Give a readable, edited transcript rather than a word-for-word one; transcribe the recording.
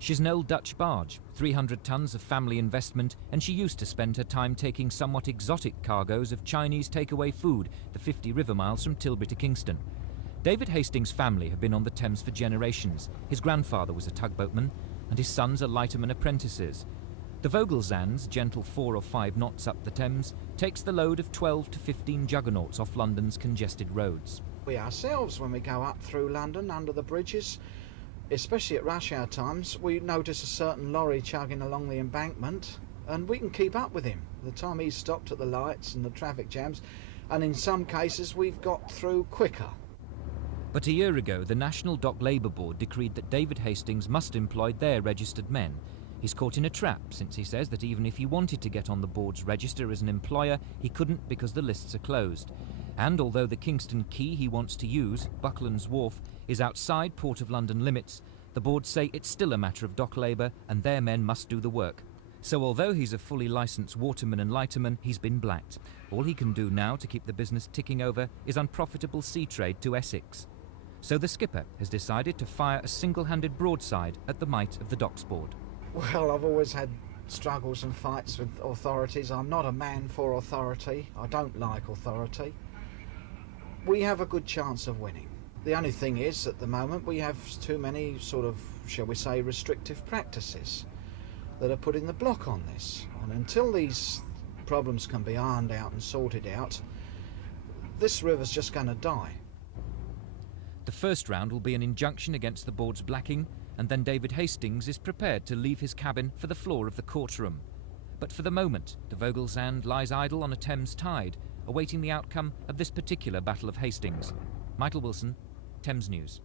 She's an old Dutch barge, 300 tons of family investment, and she used to spend her time taking somewhat exotic cargoes of Chinese takeaway food the 50 river miles from Tilbury to Kingston. David Hastings' family have been on the Thames for generations. His grandfather was a tugboatman, and his sons are lighterman apprentices. The Vogelsand, gentle 4 or 5 knots up the Thames, takes the load of 12 to 15 juggernauts off London's congested roads. We ourselves, when we go up through London under the bridges, especially at rush hour times, we notice a certain lorry chugging along the embankment, and we can keep up with him the time he's stopped at the lights and the traffic jams, and in some cases we've got through quicker. But a year ago, the National Dock Labour Board decreed that David Hastings must employ their registered men. He's caught in a trap, since he says that even if he wanted to get on the board's register as an employer, he couldn't because the lists are closed. And although the Kingston quay he wants to use, Buckland's Wharf, is outside Port of London limits, the board say it's still a matter of dock labour and their men must do the work. So although he's a fully licensed waterman and lighterman, he's been blacked. All he can do now to keep the business ticking over is unprofitable sea trade to Essex. So the skipper has decided to fire a single-handed broadside at the might of the docks board. Well, I've always had struggles and fights with authorities. I'm not a man for authority. I don't like authority. We have a good chance of winning. The only thing is, at the moment, we have too many sort of, shall we say, restrictive practices that are putting the block on this. And until these problems can be ironed out and sorted out, this river's just going to die. The first round will be an injunction against the board's blacking, and then David Hastings is prepared to leave his cabin for the floor of the courtroom. But for the moment, the Vogelsand lies idle on a Thames tide, awaiting the outcome of this particular Battle of Hastings. Michael Wilson, Thames News.